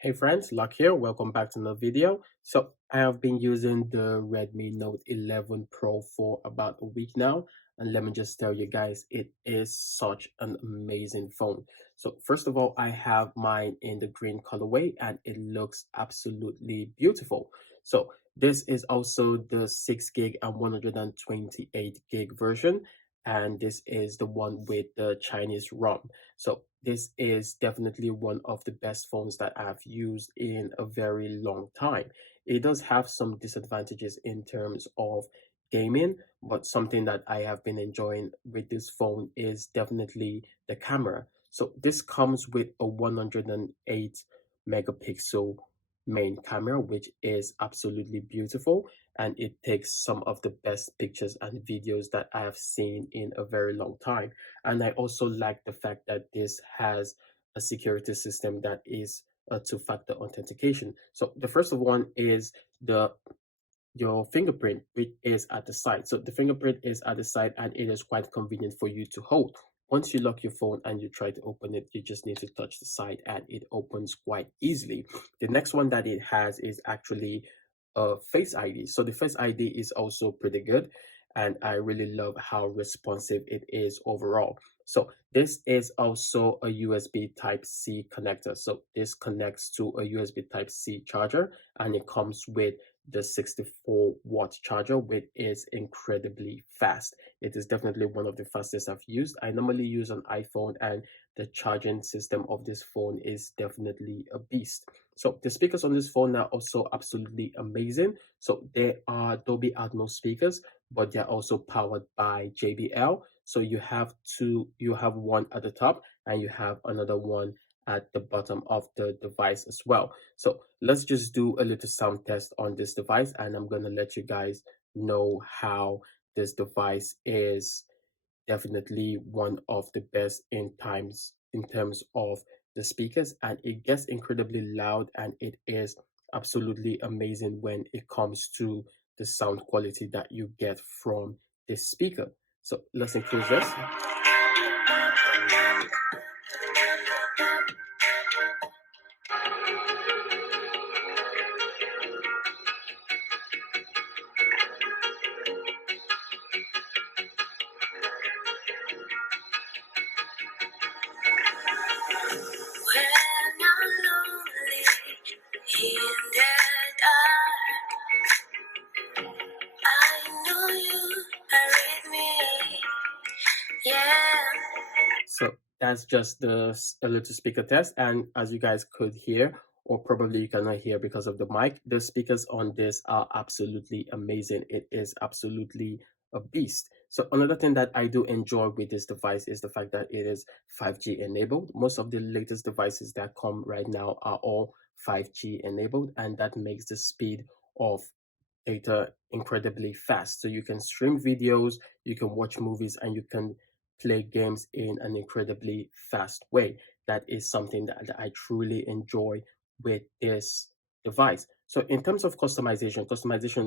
Hey friends, Luck here. Welcome back to another video. So I have been using the Redmi Note 11 Pro for about a week now. And let me just tell you guys, it is such an amazing phone. So first of all, I have mine in the green colorway and it looks absolutely beautiful. So this is also the 6 gig and 128 gig version. And this is the one with the Chinese ROM. So this is definitely one of the best phones that I've used in a very long time. It does have some disadvantages in terms of gaming, but something that I have been enjoying with this phone is definitely the camera. So this comes with a 108 megapixel main camera, which is absolutely beautiful, and it takes some of the best pictures and videos that I have seen in a very long time. And I also like the fact that this has a security system that is a two-factor authentication. So the first one is the your fingerprint, which is at the side. So the fingerprint is at the side and it is quite convenient for you to hold. Once you lock your phone and you try to open it, you just need to touch the side and it opens quite easily. The next one that it has is actually a Face ID. So the Face ID is also pretty good and I really love how responsive it is overall. So this is also a USB Type-C connector. So this connects to a USB Type-C charger and it comes with the 64-watt charger, which is incredibly fast. It is definitely one of the fastest I've used. I normally use an iPhone and the charging system of this phone is definitely a beast. So the speakers on this phone are also absolutely amazing. So they are Dolby Atmos speakers, but they're also powered by JBL. So you have one at the top and you have another one at the bottom of the device as well. So let's just do a little sound test on this device and I'm going to let you guys know how this device is definitely one of the best in terms of the speakers, and it gets incredibly loud and it is absolutely amazing when it comes to the sound quality that you get from this speaker. So let's increase this. When I'm lonely in the dark, I know you are with me. Yeah. So that's just a little speaker test, and as you guys could hear, or probably you cannot hear because of the mic, the speakers on this are absolutely amazing. It is absolutely a beast. So another thing that I do enjoy with this device is the fact that it is 5G enabled. Most of the latest devices that come right now are all 5G enabled, and that makes the speed of data incredibly fast. So you can stream videos, you can watch movies, and you can play games in an incredibly fast way. That is something that I truly enjoy with this device. So in terms of customization of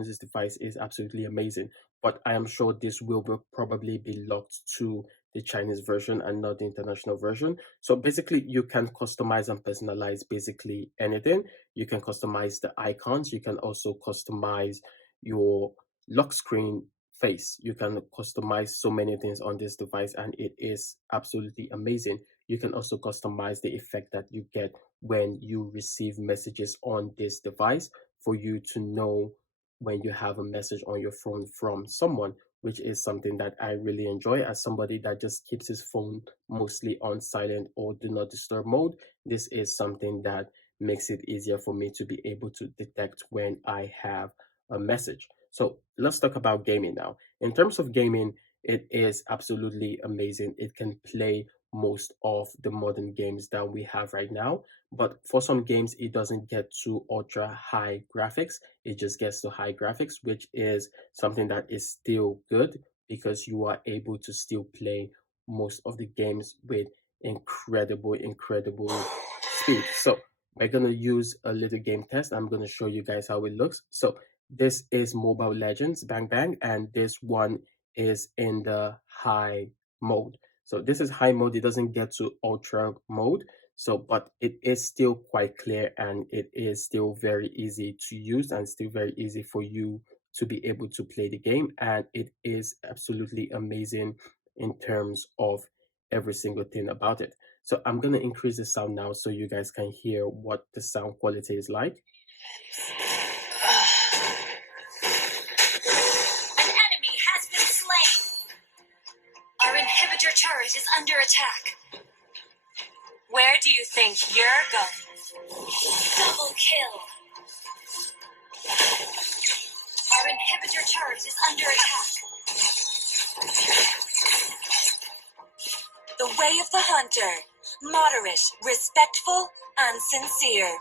this device is absolutely amazing, but I am sure this will probably be locked to the Chinese version and not the international version. So basically you can customize and personalize basically anything. You can customize the icons. You can also customize your lock screen face. You can customize so many things on this device and it is absolutely amazing. You can also customize the effect that you get when you receive messages on this device for you to know when you have a message on your phone from someone, which is something that I really enjoy as somebody that just keeps his phone mostly on silent or do not disturb mode. This is something that makes it easier for me to be able to detect when I have a message. So let's talk about gaming now. In terms of gaming, it is absolutely amazing. It can play most of the modern games that we have right now. But for some games, it doesn't get to ultra high graphics. It just gets to high graphics, which is something that is still good because you are able to still play most of the games with incredible speed. So we're going to use a little game test. I'm going to show you guys how it looks. So this is Mobile Legends Bang Bang, and this one is in the high mode. So this is high mode. It doesn't get to ultra mode. So, but it is still quite clear and it is still very easy to use and still very easy for you to be able to play the game. And it is absolutely amazing in terms of every single thing about it. So I'm going to increase the sound now so you guys can hear what the sound quality is like. An enemy has been slain. Our inhibitor turret is under attack. Where do you think you're going? Double kill. Our inhibitor turret is under attack. The way of the hunter. Moderate, respectful, and sincere.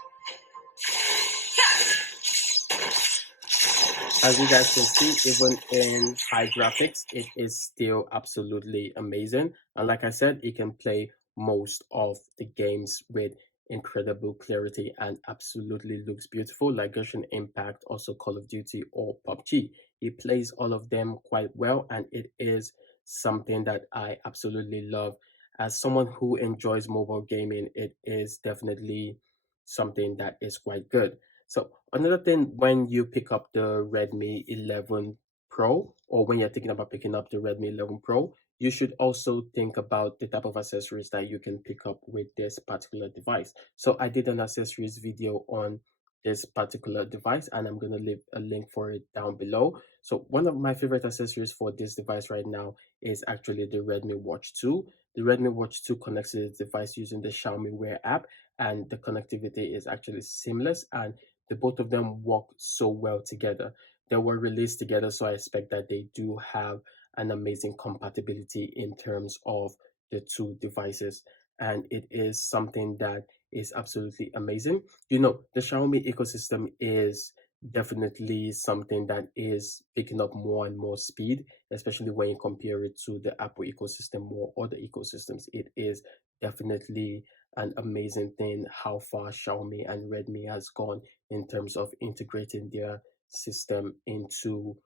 As you guys can see, even in high graphics, it is still absolutely amazing. And like I said, it can play most of the games with incredible clarity and absolutely looks beautiful, like Genshin Impact, also Call of Duty or PUBG. It plays all of them quite well, and it is something that I absolutely love. As someone who enjoys mobile gaming, it is definitely something that is quite good. So another thing, when you pick up the Redmi 11 Pro, or when you're thinking about picking up the Redmi 11 Pro, you should also think about the type of accessories that you can pick up with this particular device. So I did an accessories video on this particular device, and I'm going to leave a link for it down below. So one of my favorite accessories for this device right now is actually the Redmi Watch 2. The Redmi Watch 2 connects to the device using the Xiaomi Wear app, and the connectivity is actually seamless, and the both of them work so well together. They were released together, so I expect that they do have an amazing compatibility in terms of the two devices. And it is something that is absolutely amazing. You know, the Xiaomi ecosystem is definitely something that is picking up more and more speed, especially when you compare it to the Apple ecosystem or other ecosystems. It is definitely an amazing thing how far Xiaomi and Redmi has gone in terms of integrating their system into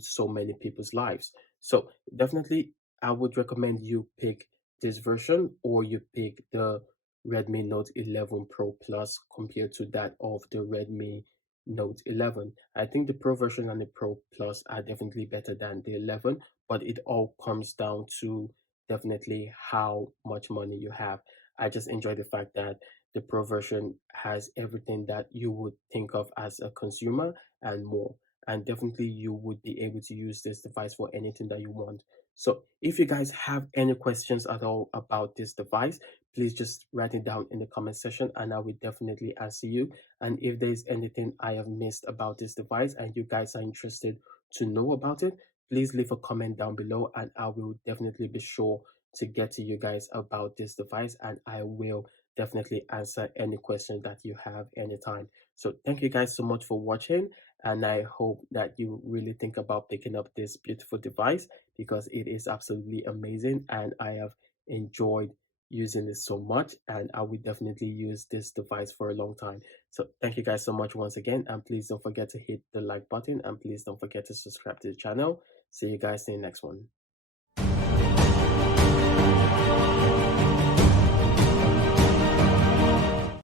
so many people's lives. So definitely, I would recommend you pick this version or you pick the Redmi Note 11 Pro Plus compared to that of the Redmi Note 11. I think the Pro version and the Pro Plus are definitely better than the 11, but it all comes down to definitely how much money you have. I just enjoy the fact that the Pro version has everything that you would think of as a consumer and more, and definitely you would be able to use this device for anything that you want. So if you guys have any questions at all about this device, please just write it down in the comment section and I will definitely answer you. And if there's anything I have missed about this device and you guys are interested to know about it, please leave a comment down below and I will definitely be sure to get to you guys about this device, and I will definitely answer any question that you have anytime. So thank you guys so much for watching, and I hope that you really think about picking up this beautiful device because it is absolutely amazing and I have enjoyed using it so much, and I will definitely use this device for a long time. So thank you guys so much once again, and please don't forget to hit the like button and please don't forget to subscribe to the channel. See you guys in the next one.